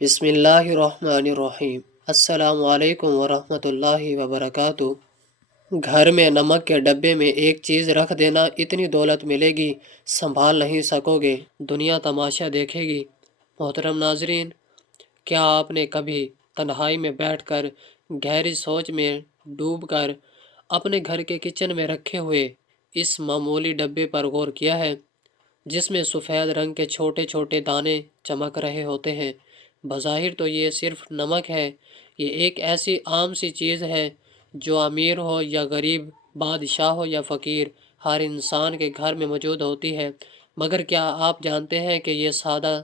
بسم اللہ الرحمن الرحیم۔ السلام علیکم ورحمۃ اللہ وبرکاتہ۔ گھر میں نمک کے ڈبے میں ایک چیز رکھ دینا، اتنی دولت ملے گی سنبھال نہیں سکو گے، دنیا تماشا دیکھے گی۔ محترم ناظرین، کیا آپ نے کبھی تنہائی میں بیٹھ کر گہری سوچ میں ڈوب کر اپنے گھر کے کچن میں رکھے ہوئے اس معمولی ڈبے پر غور کیا ہے، جس میں سفید رنگ کے چھوٹے چھوٹے دانے چمک رہے ہوتے ہیں؟ بظاہر تو یہ صرف نمک ہے، یہ ایک ایسی عام سی چیز ہے جو امیر ہو یا غریب، بادشاہ ہو یا فقیر، ہر انسان کے گھر میں موجود ہوتی ہے۔ مگر کیا آپ جانتے ہیں کہ یہ سادہ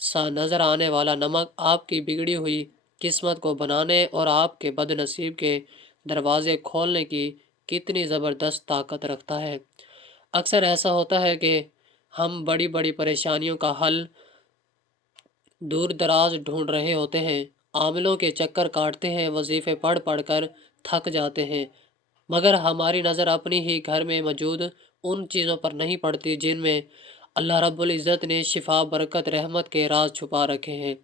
سا نظر آنے والا نمک آپ کی بگڑی ہوئی قسمت کو بنانے اور آپ کے بد نصیب کے دروازے کھولنے کی کتنی زبردست طاقت رکھتا ہے؟ اکثر ایسا ہوتا ہے کہ ہم بڑی بڑی پریشانیوں کا حل دور دراز ڈھونڈ رہے ہوتے ہیں، عاملوں کے چکر کاٹتے ہیں، وظیفے پڑھ پڑھ کر تھک جاتے ہیں، مگر ہماری نظر اپنی ہی گھر میں موجود ان چیزوں پر نہیں پڑتی جن میں اللہ رب العزت نے شفا، برکت، رحمت کے راز چھپا رکھے ہیں۔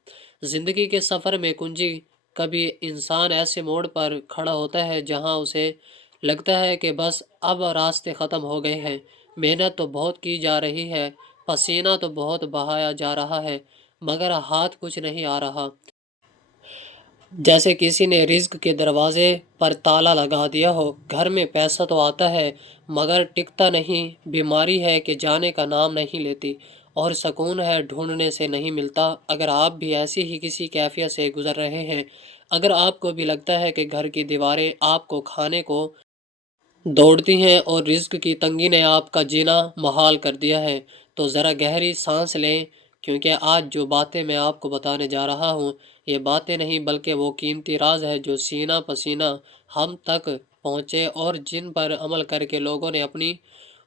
زندگی کے سفر میں کنجی کبھی انسان ایسے موڑ پر کھڑا ہوتا ہے جہاں اسے لگتا ہے کہ بس اب راستے ختم ہو گئے ہیں، محنت تو بہت کی جا رہی ہے، پسینہ تو بہت بہایا جا رہا ہے، مگر ہاتھ کچھ نہیں آ رہا۔ جیسے کسی نے رزق کے دروازے پر تالا لگا دیا ہو۔ گھر میں پیسہ تو آتا ہے مگر ٹکتا نہیں، بیماری ہے کہ جانے کا نام نہیں لیتی، اور سکون ہے ڈھونڈنے سے نہیں ملتا۔ اگر آپ بھی ایسی ہی کسی کیفیت سے گزر رہے ہیں، اگر آپ کو بھی لگتا ہے کہ گھر کی دیواریں آپ کو کھانے کو دوڑتی ہیں اور رزق کی تنگی نے آپ کا جینا محال کر دیا ہے، تو ذرا گہری سانس لیں، کیونکہ آج جو باتیں میں آپ کو بتانے جا رہا ہوں، یہ باتیں نہیں بلکہ وہ قیمتی راز ہے جو سینہ پسینہ ہم تک پہنچے اور جن پر عمل کر کے لوگوں نے اپنی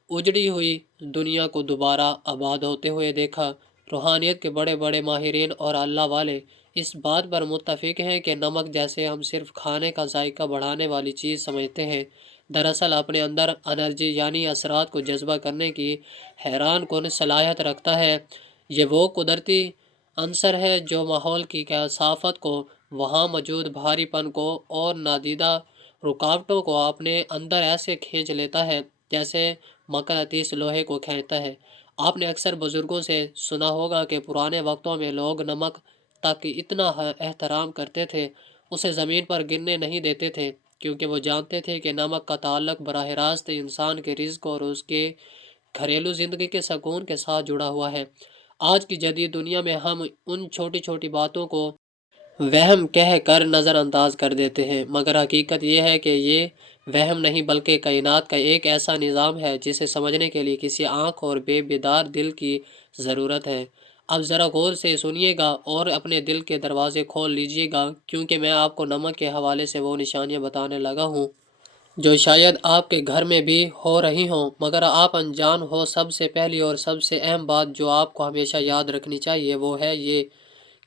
اجڑی ہوئی دنیا کو دوبارہ آباد ہوتے ہوئے دیکھا۔ روحانیت کے بڑے بڑے ماہرین اور اللہ والے اس بات پر متفق ہیں کہ نمک جیسے ہم صرف کھانے کا ذائقہ بڑھانے والی چیز سمجھتے ہیں، دراصل اپنے اندر انرجی یعنی اثرات کو جذبہ کرنے کی حیران کن صلاحیت رکھتا ہے۔ یہ وہ قدرتی عنصر ہے جو ماحول کی کثافت کو، وہاں موجود بھاری پن کو اور نادیدہ رکاوٹوں کو اپنے اندر ایسے کھینچ لیتا ہے جیسے مقناطیس لوہے کو کھینچتا ہے۔ آپ نے اکثر بزرگوں سے سنا ہوگا کہ پرانے وقتوں میں لوگ نمک تک اتنا احترام کرتے تھے، اسے زمین پر گرنے نہیں دیتے تھے، کیونکہ وہ جانتے تھے کہ نمک کا تعلق براہ راست انسان کے رزق اور اس کے گھریلو زندگی کے سکون کے ساتھ جڑا ہوا ہے۔ آج کی جدید دنیا میں ہم ان چھوٹی چھوٹی باتوں کو وہم کہہ کر نظر انداز کر دیتے ہیں، مگر حقیقت یہ ہے کہ یہ وہم نہیں بلکہ کائنات کا ایک ایسا نظام ہے جسے سمجھنے کے لیے کسی آنکھ اور بیدار دل کی ضرورت ہے۔ اب ذرا غور سے سنیے گا اور اپنے دل کے دروازے کھول لیجیے گا، کیونکہ میں آپ کو نمک کے حوالے سے وہ نشانیاں بتانے لگا ہوں جو شاید آپ کے گھر میں بھی ہو رہی ہوں، مگر آپ انجان ہو۔ سب سے پہلی اور سب سے اہم بات جو آپ کو ہمیشہ یاد رکھنی چاہیے وہ ہے یہ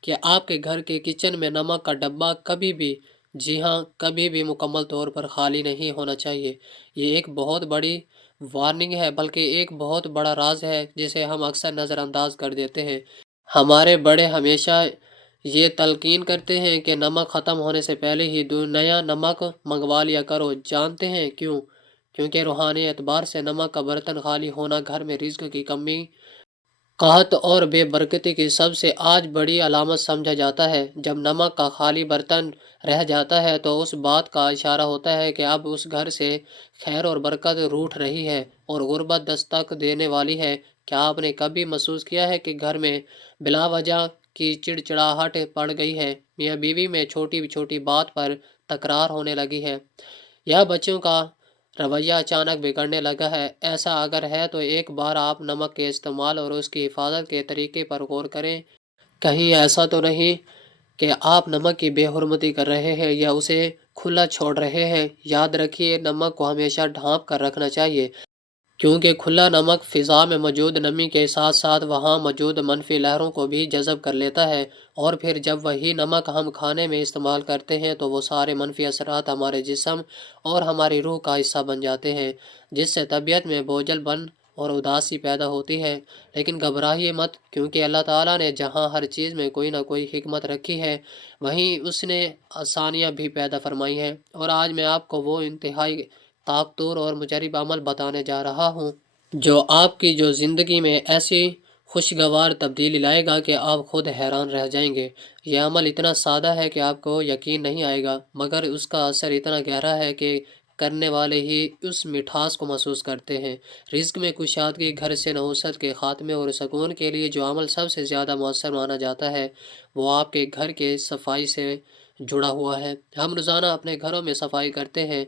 کہ آپ کے گھر کے کچن میں نمک کا ڈبہ کبھی بھی، جی ہاں کبھی بھی، مکمل طور پر خالی نہیں ہونا چاہیے۔ یہ ایک بہت بڑی وارننگ ہے، بلکہ ایک بہت بڑا راز ہے جسے ہم اکثر نظر انداز کر دیتے ہیں۔ ہمارے بڑے ہمیشہ یہ تلقین کرتے ہیں کہ نمک ختم ہونے سے پہلے ہی نیا نمک منگوا لیا کرو۔ جانتے ہیں کیوں؟ کیونکہ روحانی اعتبار سے نمک کا برتن خالی ہونا گھر میں رزق کی کمی، قحط اور بے برکتی کی سب سے آج بڑی علامت سمجھا جاتا ہے۔ جب نمک کا خالی برتن رہ جاتا ہے تو اس بات کا اشارہ ہوتا ہے کہ اب اس گھر سے خیر اور برکت روٹھ رہی ہے اور غربت دستک دینے والی ہے۔ کیا آپ نے کبھی محسوس کیا ہے کہ گھر میں بلا وجہ کی چڑچڑاہٹ پڑ گئی ہے؟ میاں بیوی میں چھوٹی چھوٹی بات پر تکرار ہونے لگی ہے، یا بچوں کا رویہ اچانک بگڑنے لگا ہے؟ ایسا اگر ہے تو ایک بار آپ نمک کے استعمال اور اس کی حفاظت کے طریقے پر غور کریں۔ کہیں ایسا تو نہیں کہ آپ نمک کی بے حرمتی کر رہے ہیں یا اسے کھلا چھوڑ رہے ہیں؟ یاد رکھیے، نمک کو ہمیشہ ڈھانپ کر رکھنا چاہیے، کیونکہ کھلا نمک فضا میں موجود نمی کے ساتھ ساتھ وہاں موجود منفی لہروں کو بھی جذب کر لیتا ہے، اور پھر جب وہی نمک ہم کھانے میں استعمال کرتے ہیں تو وہ سارے منفی اثرات ہمارے جسم اور ہماری روح کا حصہ بن جاتے ہیں، جس سے طبیعت میں بوجھل بن اور اداسی پیدا ہوتی ہے، لیکن گھبرائیے مت، کیونکہ اللہ تعالیٰ نے جہاں ہر چیز میں کوئی نہ کوئی حکمت رکھی ہے، وہیں اس نے آسانیاں بھی پیدا فرمائی ہیں۔ اور آج میں آپ کو وہ انتہائی طاقتور اور مجرب عمل بتانے جا رہا ہوں جو آپ کی زندگی میں ایسی خوشگوار تبدیلی لائے گا کہ آپ خود حیران رہ جائیں گے۔ یہ عمل اتنا سادہ ہے کہ آپ کو یقین نہیں آئے گا، مگر اس کا اثر اتنا گہرا ہے کہ کرنے والے ہی اس مٹھاس کو محسوس کرتے ہیں۔ رزق میں کشادگی، گھر سے نحوست کے خاتمے اور سکون کے لیے جو عمل سب سے زیادہ مؤثر مانا جاتا ہے وہ آپ کے گھر کے صفائی سے جڑا ہوا ہے۔ ہم روزانہ اپنے گھروں میں صفائی کرتے ہیں،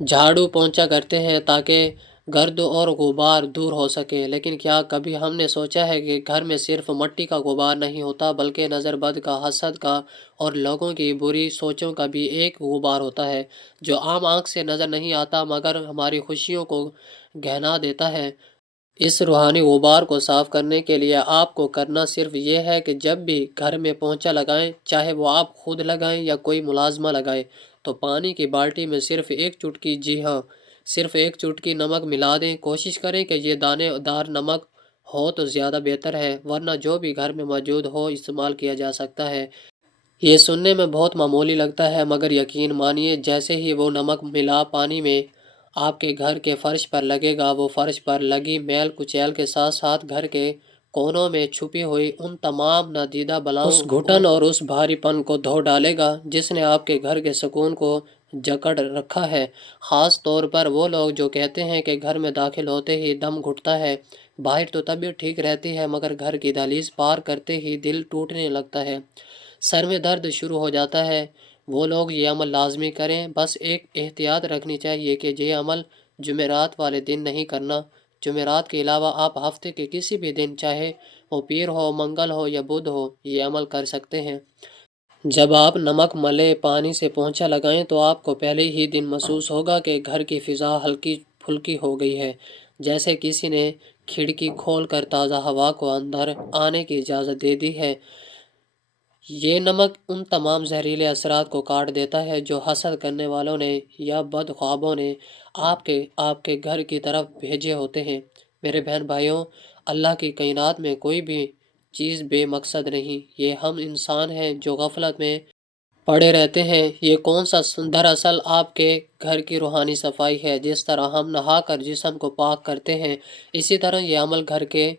جھاڑو پونچھا کرتے ہیں تاکہ گرد اور غبار دور ہو سکے، لیکن کیا کبھی ہم نے سوچا ہے کہ گھر میں صرف مٹی کا غبار نہیں ہوتا، بلکہ نظر بد کا، حسد کا اور لوگوں کی بری سوچوں کا بھی ایک غبار ہوتا ہے جو عام آنکھ سے نظر نہیں آتا مگر ہماری خوشیوں کو گہنا دیتا ہے۔ اس روحانی غبار کو صاف کرنے کے لیے آپ کو کرنا صرف یہ ہے کہ جب بھی گھر میں پونچھا لگائیں، چاہے وہ آپ خود لگائیں یا کوئی ملازمہ لگائے، تو پانی کی بالٹی میں صرف ایک چٹکی، جی ہاں، صرف ایک چٹکی نمک ملا دیں۔ کوشش کریں کہ یہ دانے دار نمک ہو تو زیادہ بہتر ہے، ورنہ جو بھی گھر میں موجود ہو استعمال کیا جا سکتا ہے۔ یہ سننے میں بہت معمولی لگتا ہے، مگر یقین مانیے جیسے ہی وہ نمک ملا پانی میں آپ کے گھر کے فرش پر لگے گا، وہ فرش پر لگی میل کچیل کے ساتھ ساتھ گھر کے کونوں میں چھپی ہوئی ان تمام نادیدہ بلاؤں، اس گھٹن اور اس بھاری پن کو دھو ڈالے گا جس نے آپ کے گھر کے سکون کو جکڑ رکھا ہے۔ خاص طور پر وہ لوگ جو کہتے ہیں کہ گھر میں داخل ہوتے ہی دم گھٹتا ہے، باہر تو طبیعت ٹھیک رہتی ہے مگر گھر کی دہلیز پار کرتے ہی دل ٹوٹنے لگتا ہے، سر میں درد شروع ہو جاتا ہے، وہ لوگ یہ عمل لازمی کریں۔ بس ایک احتیاط رکھنی چاہیے کہ یہ عمل جمعرات والے دن نہیں کرنا۔ جمعرات کے علاوہ آپ ہفتے کے کسی بھی دن، چاہے وہ پیر ہو، منگل ہو یا بدھ ہو، یہ عمل کر سکتے ہیں۔ جب آپ نمک ملے پانی سے پونچھا لگائیں تو آپ کو پہلے ہی دن محسوس ہوگا کہ گھر کی فضا ہلکی پھلکی ہو گئی ہے، جیسے کسی نے کھڑکی کھول کر تازہ ہوا کو اندر آنے کی اجازت دے دی ہے۔ یہ نمک ان تمام زہریلے اثرات کو کاٹ دیتا ہے جو حسد کرنے والوں نے یا بد خوابوں نے آپ کے گھر کی طرف بھیجے ہوتے ہیں۔ میرے بہن بھائیوں، اللہ کی کائنات میں کوئی بھی چیز بے مقصد نہیں، یہ ہم انسان ہیں جو غفلت میں پڑے رہتے ہیں۔ یہ کون سا دراصل آپ کے گھر کی روحانی صفائی ہے۔ جس طرح ہم نہا کر جسم کو پاک کرتے ہیں، اسی طرح یہ عمل گھر کے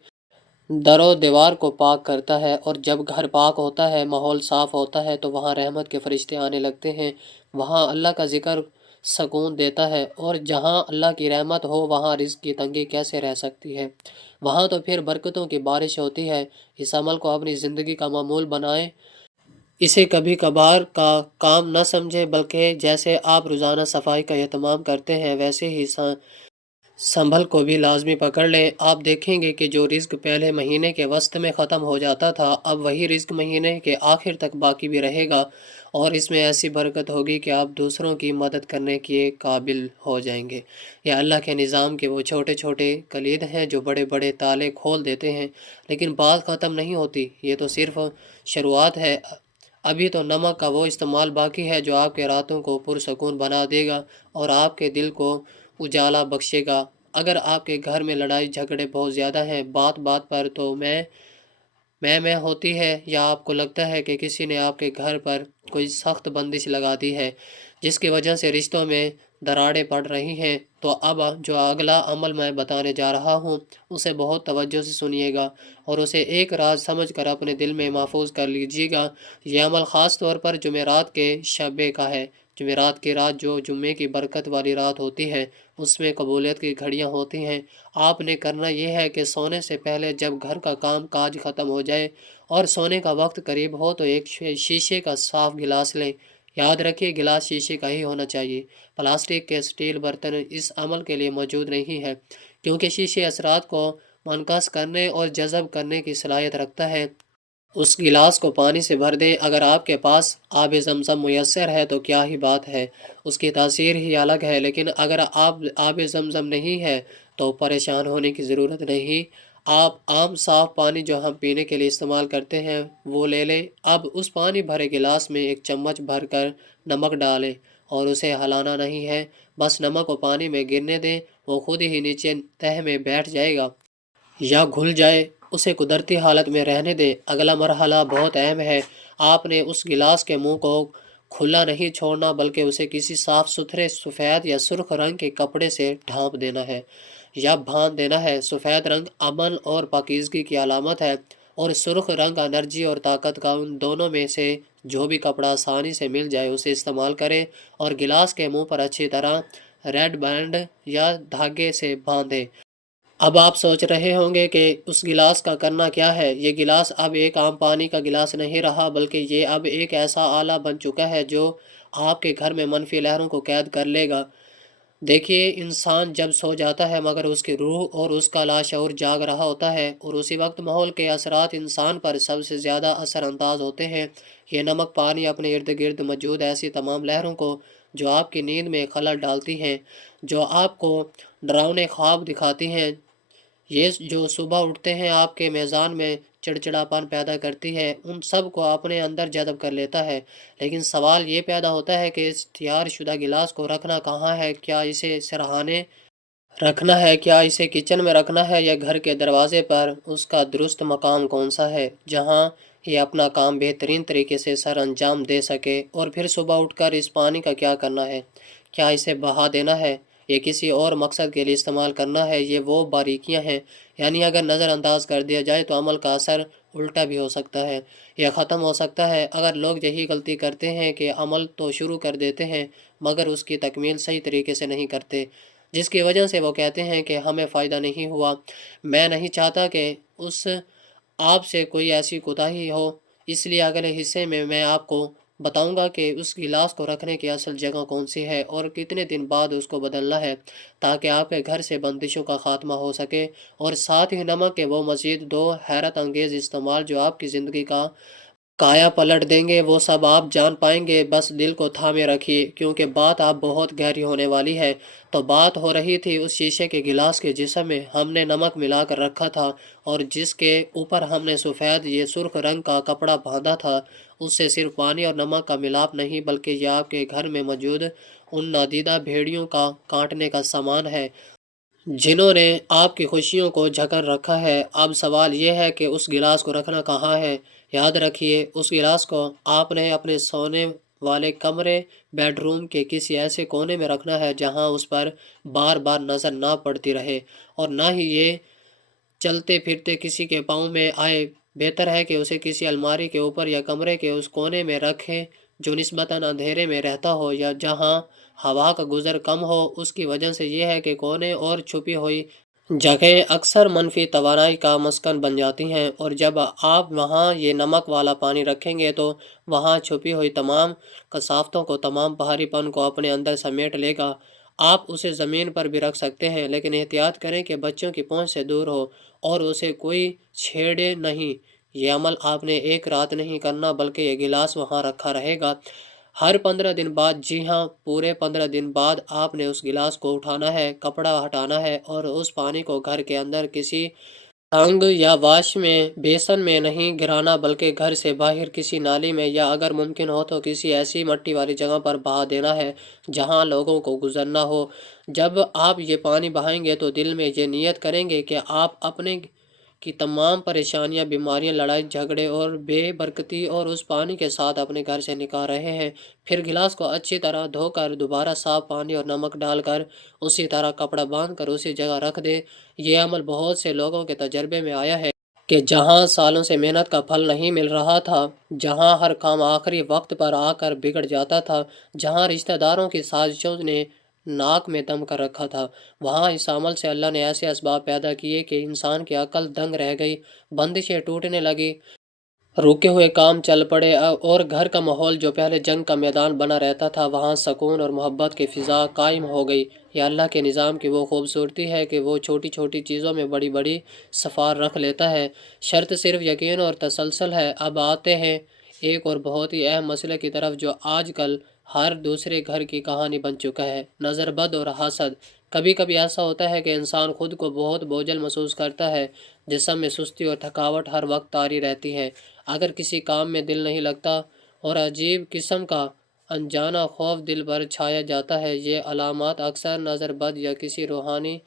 در و دیوار کو پاک کرتا ہے، اور جب گھر پاک ہوتا ہے، ماحول صاف ہوتا ہے، تو وہاں رحمت کے فرشتے آنے لگتے ہیں، وہاں اللہ کا ذکر سکون دیتا ہے، اور جہاں اللہ کی رحمت ہو وہاں رزق کی تنگی کیسے رہ سکتی ہے، وہاں تو پھر برکتوں کی بارش ہوتی ہے۔ اس عمل کو اپنی زندگی کا معمول بنائیں، اسے کبھی کبھار کا کام نہ سمجھیں، بلکہ جیسے آپ روزانہ صفائی کا اہتمام کرتے ہیں ویسے ہی سنبھل کو بھی لازمی پکڑ لیں۔ آپ دیکھیں گے کہ جو رزق پہلے مہینے کے وسط میں ختم ہو جاتا تھا، اب وہی رزق مہینے کے آخر تک باقی بھی رہے گا، اور اس میں ایسی برکت ہوگی کہ آپ دوسروں کی مدد کرنے کے قابل ہو جائیں گے۔ یہ اللہ کے نظام کے وہ چھوٹے چھوٹے کلید ہیں جو بڑے بڑے تالے کھول دیتے ہیں، لیکن بات ختم نہیں ہوتی، یہ تو صرف شروعات ہے۔ ابھی تو نمک کا وہ استعمال باقی ہے جو آپ کے راتوں کو پرسکون بنا دے گا اور آپ کے دل کو اجالا بخشے گا۔ اگر آپ کے گھر میں لڑائی جھگڑے بہت زیادہ ہیں، بات بات پر تو میں ہوتی ہے، یا آپ کو لگتا ہے کہ کسی نے آپ کے گھر پر کوئی سخت بندش لگا دی ہے جس کی وجہ سے رشتوں میں دراڑیں پڑ رہی ہیں، تو اب جو اگلا عمل میں بتانے جا رہا ہوں اسے بہت توجہ سے سنیے گا اور اسے ایک راز سمجھ کر اپنے دل میں محفوظ کر لیجیے گا۔ یہ عمل خاص طور پر جمعرات کے شبے کا ہے۔ جمعرات کی رات جو جمعے کی برکت والی رات ہوتی ہے، اس میں قبولیت کی گھڑیاں ہوتی ہیں۔ آپ نے کرنا یہ ہے کہ سونے سے پہلے جب گھر کا کام کاج ختم ہو جائے اور سونے کا وقت قریب ہو تو ایک شیشے کا صاف گلاس لیں۔ یاد رکھیے گلاس شیشے کا ہی ہونا چاہیے، پلاسٹک کے اسٹیل برتن اس عمل کے لیے موجود نہیں ہے، کیونکہ شیشے اثرات کو منعکس کرنے اور جذب کرنے کی صلاحیت رکھتا ہے۔ اس گلاس کو پانی سے بھر دیں، اگر آپ کے پاس آب زمزم میسر ہے تو کیا ہی بات ہے، اس کی تاثیر ہی الگ ہے، لیکن اگر آب زمزم نہیں ہے تو پریشان ہونے کی ضرورت نہیں۔ آپ عام صاف پانی جو ہم پینے کے لیے استعمال کرتے ہیں وہ لے لیں۔ اب اس پانی بھرے گلاس میں ایک چمچ بھر کر نمک ڈالیں اور اسے ہلانا نہیں ہے، بس نمک کو پانی میں گرنے دیں، وہ خود ہی نیچے تہہ میں بیٹھ جائے گا یا گھل جائے، اسے قدرتی حالت میں رہنے دیں۔ اگلا مرحلہ بہت اہم ہے، آپ نے اس گلاس کے منہ کو کھلا نہیں چھوڑنا بلکہ اسے کسی صاف ستھرے سفید یا سرخ رنگ کے کپڑے سے ڈھانپ دینا ہے یا باندھ دینا ہے۔ سفید رنگ امن اور پاکیزگی کی علامت ہے، اور سرخ رنگ انرجی اور طاقت کا۔ ان دونوں میں سے جو بھی کپڑا آسانی سے مل جائے اسے استعمال کریں، اور گلاس کے منہ پر اچھی طرح ریڈ بینڈ یا دھاگے سے باندھیں۔ اب آپ سوچ رہے ہوں گے کہ اس گلاس کا کرنا کیا ہے؟ یہ گلاس اب ایک عام پانی کا گلاس نہیں رہا، بلکہ یہ اب ایک ایسا آلہ بن چکا ہے جو آپ کے گھر میں منفی لہروں کو قید کر لے گا۔ دیکھیے، انسان جب سو جاتا ہے مگر اس کی روح اور اس کا لاشعور جاگ رہا ہوتا ہے، اور اسی وقت ماحول کے اثرات انسان پر سب سے زیادہ اثر انداز ہوتے ہیں۔ یہ نمک پانی اپنے ارد گرد موجود ایسی تمام لہروں کو جو آپ کی نیند میں خلل ڈالتی ہیں، جو آپ کو ڈراؤنے خواب دکھاتی ہیں، یہ جو صبح اٹھتے ہیں آپ کے میزان میں چڑچڑاپن پیدا کرتی ہے، ان سب کو اپنے اندر جذب کر لیتا ہے۔ لیکن سوال یہ پیدا ہوتا ہے کہ اس تیار شدہ گلاس کو رکھنا کہاں ہے؟ کیا اسے سرہانے رکھنا ہے؟ کیا اسے کچن میں رکھنا ہے یا گھر کے دروازے پر؟ اس کا درست مقام کون سا ہے جہاں یہ اپنا کام بہترین طریقے سے سر انجام دے سکے؟ اور پھر صبح اٹھ کر اس پانی کا کیا کرنا ہے؟ کیا اسے بہا دینا ہے یا کسی اور مقصد کے لیے استعمال کرنا ہے؟ یہ وہ باریکیاں ہیں، یعنی اگر نظر انداز کر دیا جائے تو عمل کا اثر الٹا بھی ہو سکتا ہے یا ختم ہو سکتا ہے۔ اگر لوگ یہی غلطی کرتے ہیں کہ عمل تو شروع کر دیتے ہیں مگر اس کی تکمیل صحیح طریقے سے نہیں کرتے، جس کی وجہ سے وہ کہتے ہیں کہ ہمیں فائدہ نہیں ہوا۔ میں نہیں چاہتا کہ اس آپ سے کوئی ایسی کوتاہی ہو، اس لیے اگلے حصے میں آپ کو بتاؤں گا کہ اس گلاس کو رکھنے کی اصل جگہ کون سی ہے اور کتنے دن بعد اس کو بدلنا ہے، تاکہ آپ کے گھر سے بندشوں کا خاتمہ ہو سکے، اور ساتھ ہی نمک کے وہ مزید دو حیرت انگیز استعمال جو آپ کی زندگی کا کایا پلٹ دیں گے، وہ سب آپ جان پائیں گے۔ بس دل کو تھامے رکھیے، کیونکہ بات آپ بہت گہری ہونے والی ہے۔ تو بات ہو رہی تھی اس شیشے کے گلاس کے جسم میں ہم نے نمک ملا کر رکھا تھا، اور جس کے اوپر ہم نے سفید یہ سرخ رنگ کا کپڑا باندھا تھا۔ اس سے صرف پانی اور نمک کا ملاپ نہیں، بلکہ یہ آپ کے گھر میں موجود ان نادیدہ بھیڑیوں کا کاٹنے کا سامان ہے جنہوں نے آپ کی خوشیوں کو جکڑ رکھا ہے۔ اب سوال یہ ہے کہ اس گلاس کو رکھنا کہاں ہے؟ یاد رکھیے، اس گلاس کو آپ نے اپنے سونے والے کمرے، بیڈ روم کے کسی ایسے کونے میں رکھنا ہے جہاں اس پر بار بار نظر نہ پڑتی رہے، اور نہ ہی یہ چلتے پھرتے کسی کے پاؤں میں آئے۔ بہتر ہے کہ اسے کسی الماری کے اوپر یا کمرے کے اس کونے میں رکھیں جو نسبتاً اندھیرے میں رہتا ہو یا جہاں ہوا کا گزر کم ہو۔ اس کی وجہ سے یہ ہے کہ کونے اور چھپی ہوئی جگہیں اکثر منفی توانائی کا مسکن بن جاتی ہیں، اور جب آپ وہاں یہ نمک والا پانی رکھیں گے تو وہاں چھپی ہوئی تمام کثافتوں کو، تمام بھاری پن کو اپنے اندر سمیٹ لے گا۔ آپ اسے زمین پر بھی رکھ سکتے ہیں، لیکن احتیاط کریں کہ بچوں کی پہنچ سے دور ہو اور اسے کوئی چھیڑے نہیں۔ یہ عمل آپ نے ایک رات نہیں کرنا، بلکہ یہ گلاس وہاں رکھا رہے گا ہر 15 دن بعد۔ جی ہاں، پورے 15 دن بعد آپ نے اس گلاس کو اٹھانا ہے، کپڑا ہٹانا ہے، اور اس پانی کو گھر کے اندر کسی ٹانگ یا واش میں بیسن میں نہیں گرانا، بلکہ گھر سے باہر کسی نالی میں، یا اگر ممکن ہو تو کسی ایسی مٹی والی جگہ پر بہا دینا ہے جہاں لوگوں کو گزرنا ہو۔ جب آپ یہ پانی بہائیں گے تو دل میں یہ نیت کریں گے کہ آپ اپنے کی تمام پریشانیاں، بیماریاں، لڑائی جھگڑے اور بے برکتی اور اس پانی کے ساتھ اپنے گھر سے نکال رہے ہیں۔ پھر گلاس کو اچھی طرح دھو کر دوبارہ صاف پانی اور نمک ڈال کر اسی طرح کپڑا باندھ کر اسی جگہ رکھ دیں۔ یہ عمل بہت سے لوگوں کے تجربے میں آیا ہے کہ جہاں سالوں سے محنت کا پھل نہیں مل رہا تھا، جہاں ہر کام آخری وقت پر آ کر بگڑ جاتا تھا، جہاں رشتہ داروں کی سازشوں نے ناک میں دم کر رکھا تھا، وہاں اس عمل سے اللہ نے ایسے اسباب پیدا کیے کہ انسان کی عقل دنگ رہ گئی، بندشیں ٹوٹنے لگی، رکے ہوئے کام چل پڑے، اور گھر کا ماحول جو پہلے جنگ کا میدان بنا رہتا تھا وہاں سکون اور محبت کی فضا قائم ہو گئی۔ یہ اللہ کے نظام کی وہ خوبصورتی ہے کہ وہ چھوٹی چھوٹی چیزوں میں بڑی بڑی سفار رکھ لیتا ہے۔ شرط صرف یقین اور تسلسل ہے۔ اب آتے ہیں ایک اور بہت ہی اہم مسئلے کی طرف جو آج کل ہر دوسرے گھر کی کہانی بن چکا ہے: نظر بد اور حسد۔ کبھی کبھی ایسا ہوتا ہے کہ انسان خود کو بہت بوجھل محسوس کرتا ہے، جسم میں سستی اور تھکاوٹ ہر وقت طاری رہتی ہے، اگر کسی کام میں دل نہیں لگتا، اور عجیب قسم کا انجانا خوف دل پر چھایا جاتا ہے۔ یہ علامات اکثر نظر بد یا کسی روحانی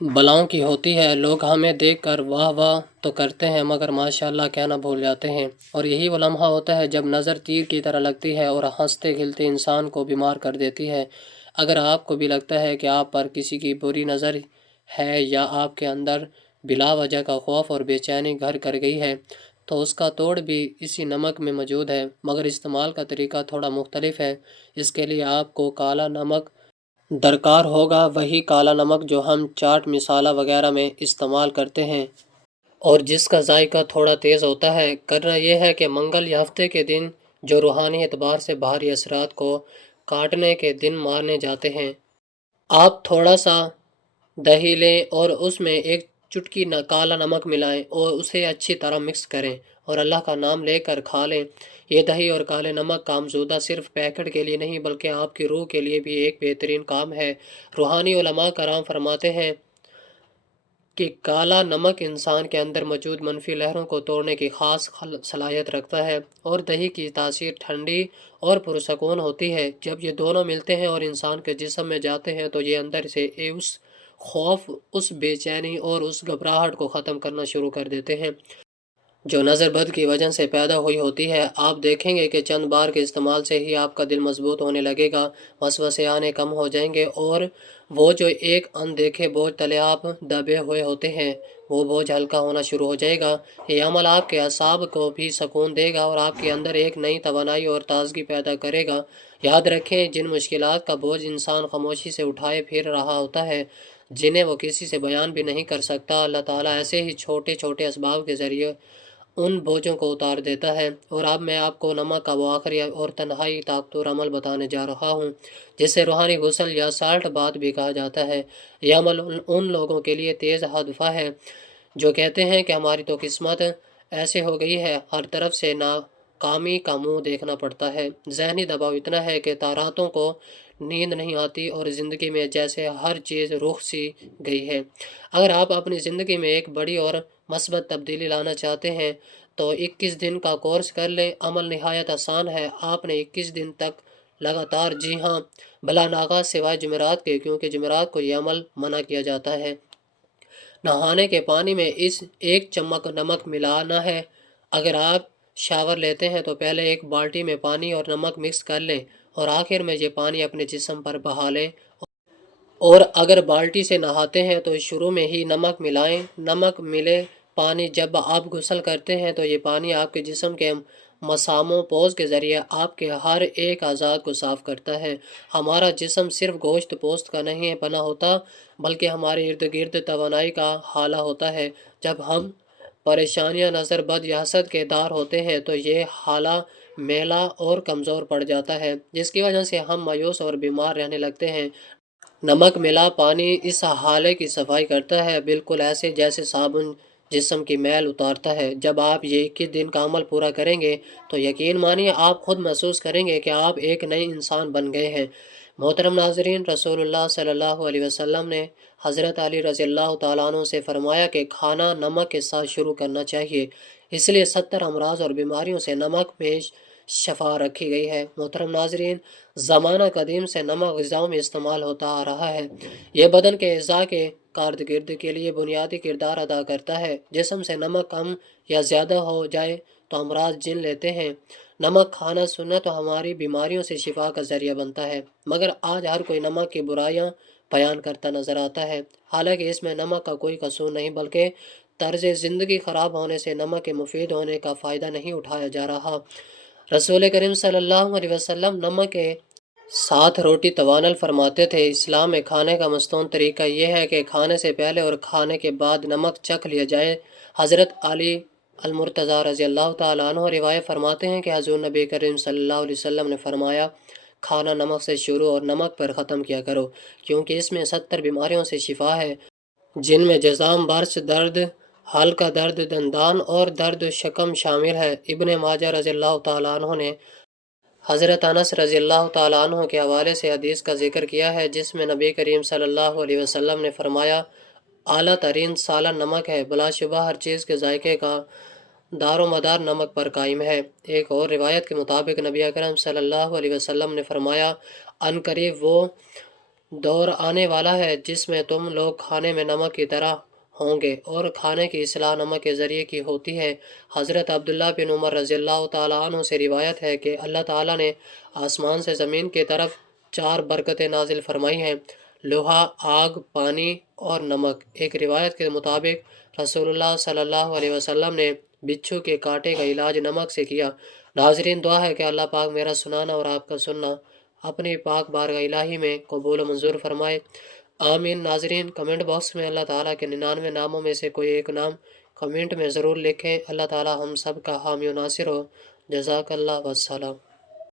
بلاؤں کی ہوتی ہے۔ لوگ ہمیں دیکھ کر واہ واہ تو کرتے ہیں مگر ماشاءاللہ کہنا بھول جاتے ہیں، اور یہی وہ لمحہ ہوتا ہے جب نظر تیر کی طرح لگتی ہے اور ہنستے کھلتے انسان کو بیمار کر دیتی ہے۔ اگر آپ کو بھی لگتا ہے کہ آپ پر کسی کی بری نظر ہے یا آپ کے اندر بلا وجہ کا خوف اور بے چینی گھر کر گئی ہے، تو اس کا توڑ بھی اسی نمک میں موجود ہے، مگر استعمال کا طریقہ تھوڑا مختلف ہے۔ اس کے لیے آپ کو کالا نمک درکار ہوگا، وہی کالا نمک جو ہم چاٹ مسالہ وغیرہ میں استعمال کرتے ہیں اور جس کا ذائقہ تھوڑا تیز ہوتا ہے۔ کرنا یہ ہے کہ منگل یا ہفتے کے دن جو روحانی اعتبار سے باہری اثرات کو کاٹنے کے دن مانے جاتے ہیں، آپ تھوڑا سا دہی لیں اور اس میں ایک چٹکی کالا نمک ملائیں اور اسے اچھی طرح مکس کریں اور اللہ کا نام لے کر کھا لیں۔ یہ دہی اور کالے نمک کا آموزہ صرف پیکٹ کے لیے نہیں بلکہ آپ کی روح کے لیے بھی ایک بہترین کام ہے۔ روحانی علماء کرام فرماتے ہیں کہ کالا نمک انسان کے اندر موجود منفی لہروں کو توڑنے کی خاص صلاحیت رکھتا ہے، اور دہی کی تاثیر ٹھنڈی اور پرسکون ہوتی ہے۔ جب یہ دونوں ملتے ہیں اور انسان کے جسم میں جاتے ہیں تو یہ اندر سے اس خوف، اس بے چینی اور اس گھبراہٹ کو ختم کرنا شروع کر دیتے ہیں جو نظر بد کی وجہ سے پیدا ہوئی ہوتی ہے۔ آپ دیکھیں گے کہ چند بار کے استعمال سے ہی آپ کا دل مضبوط ہونے لگے گا، وسوسے آنے کم ہو جائیں گے، اور وہ جو ایک اندیکھے بوجھ تلے آپ دبے ہوئے ہوتے ہیں وہ بوجھ ہلکا ہونا شروع ہو جائے گا۔ یہ عمل آپ کے اعصاب کو بھی سکون دے گا اور آپ کے اندر ایک نئی توانائی اور تازگی پیدا کرے گا۔ یاد رکھیں، جن مشکلات کا بوجھ انسان خاموشی سے اٹھائے پھر رہا ہوتا ہے، جنہیں وہ کسی سے بیان بھی نہیں کر سکتا، اللہ تعالیٰ ایسے ہی چھوٹے چھوٹے اسباب کے ذریعے ان بوجھوں کو اتار دیتا ہے۔ اور اب میں آپ کو نمک کا وہ آخری اور تنہائی طاقتور عمل بتانے جا رہا ہوں جسے روحانی غسل یا سالٹ بات بھی کہا جاتا ہے۔ یہ عمل ان لوگوں کے لیے تیز ہدفہ ہے جو کہتے ہیں کہ ہماری تو قسمت ایسے ہو گئی ہے، ہر طرف سے ناکامی کا منہ دیکھنا پڑتا ہے، ذہنی دباؤ اتنا ہے کہ راتوں کو نیند نہیں آتی اور زندگی میں جیسے ہر چیز رخ سی گئی ہے۔ اگر آپ اپنی زندگی میں ایک بڑی اور مثبت تبدیلی لانا چاہتے ہیں تو 21 دن کا کورس کر لیں۔ عمل نہایت آسان ہے۔ آپ نے 21 دن تک لگاتار، جی ہاں، بلا ناغہ سوائے جمعرات کے، کیونکہ جمعرات کو یہ عمل منع کیا جاتا ہے، نہانے کے پانی میں اس 1 چمچ نمک ملانا ہے۔ اگر آپ شاور لیتے ہیں تو پہلے ایک بالٹی میں پانی اور نمک مکس کر لیں اور آخر میں یہ پانی اپنے جسم پر بہا لیں، اور اگر بالٹی سے نہاتے ہیں تو شروع میں ہی نمک ملائیں۔ نمک ملے پانی جب آپ غسل کرتے ہیں تو یہ پانی آپ کے جسم کے مساموں پوز کے ذریعے آپ کے ہر ایک اعضاء کو صاف کرتا ہے۔ ہمارا جسم صرف گوشت پوست کا نہیں بنا ہوتا بلکہ ہمارے ارد گرد توانائی کا حالہ ہوتا ہے۔ جب ہم پریشانیاں، نظر بد یا حسد کے دار ہوتے ہیں تو یہ حالہ میلا اور کمزور پڑ جاتا ہے، جس کی وجہ سے ہم مایوس اور بیمار رہنے لگتے ہیں۔ نمک ملا پانی اس حالے کی صفائی کرتا ہے، بالکل ایسے جیسے صابن جسم کی میل اتارتا ہے۔ جب آپ یہ 21 دن کا عمل پورا کریں گے تو یقین مانیے آپ خود محسوس کریں گے کہ آپ ایک نئے انسان بن گئے ہیں۔ محترم ناظرین، رسول اللہ صلی اللہ علیہ وسلم نے حضرت علی رضی اللہ تعالیٰ عنہ سے فرمایا کہ کھانا نمک کے ساتھ شروع کرنا چاہیے، اس لیے 70 امراض اور بیماریوں سے نمک میں شفا رکھی گئی ہے۔ محترم ناظرین، زمانہ قدیم سے نمک غذاؤں میں استعمال ہوتا آ رہا ہے۔ یہ بدن کے اعضاء کے کارکردگی کے لیے بنیادی کردار ادا کرتا ہے۔ جسم سے نمک کم یا زیادہ ہو جائے تو امراض جن لیتے ہیں۔ نمک کھانا سنت و ہماری بیماریوں سے شفا کا ذریعہ بنتا ہے، مگر آج ہر کوئی نمک کی برائیاں بیان کرتا نظر آتا ہے، حالانکہ اس میں نمک کا کوئی قصور نہیں بلکہ طرز زندگی خراب ہونے سے نمک کے مفید ہونے کا فائدہ نہیں اٹھایا جا رہا۔ رسول کریم صلی اللہ علیہ وسلم نمک کے ساتھ روٹی توانل فرماتے تھے۔ اسلام میں کھانے کا مستون طریقہ یہ ہے کہ کھانے سے پہلے اور کھانے کے بعد نمک چکھ لیا جائے۔ حضرت علی المرتضیٰ رضی اللہ تعالیٰ عنہ روایت فرماتے ہیں کہ حضور نبی کریم صلی اللہ علیہ وسلم نے فرمایا، کھانا نمک سے شروع اور نمک پر ختم کیا کرو، کیونکہ اس میں 70 بیماریوں سے شفا ہے، جن میں جذام، برس، درد ہلکا، درد دندان اور درد شکم شامل ہے۔ ابن ماجہ رضی اللہ تعالیٰ عنہ نے حضرت انس رضی اللہ تعالیٰ عنہ کے حوالے سے حدیث کا ذکر کیا ہے جس میں نبی کریم صلی اللہ علیہ وسلم نے فرمایا، اعلیٰ ترین سالن نمک ہے، بلا شبہ ہر چیز کے ذائقے کا دار و مدار نمک پر قائم ہے۔ ایک اور روایت کے مطابق نبی اکرم صلی اللہ علیہ وسلم نے فرمایا، ان قریب وہ دور آنے والا ہے جس میں تم لوگ کھانے میں نمک کی طرح ہوں گے اور کھانے کی اصلاح نمک کے ذریعے کی ہوتی ہے۔ حضرت عبداللہ بن عمر رضی اللہ تعالیٰ عنہ سے روایت ہے کہ اللہ تعالیٰ نے آسمان سے زمین کی طرف 4 برکتیں نازل فرمائی ہیں: لوہا، آگ، پانی اور نمک۔ ایک روایت کے مطابق رسول اللہ صلی اللہ علیہ وسلم نے بچھو کے کانٹے کا علاج نمک سے کیا۔ ناظرین، دعا ہے کہ اللہ پاک میرا سنانا اور آپ کا سننا اپنی پاک بارگاہ الہی میں قبول و منظور فرمائے، آمین۔ ناظرین، کمنٹ باکس میں اللہ تعالیٰ کے 99 ناموں میں سے کوئی ایک نام کمنٹ میں ضرور لکھیں۔ اللہ تعالیٰ ہم سب کا حامی و ناصر ہو۔ جزاک اللہ والسلام۔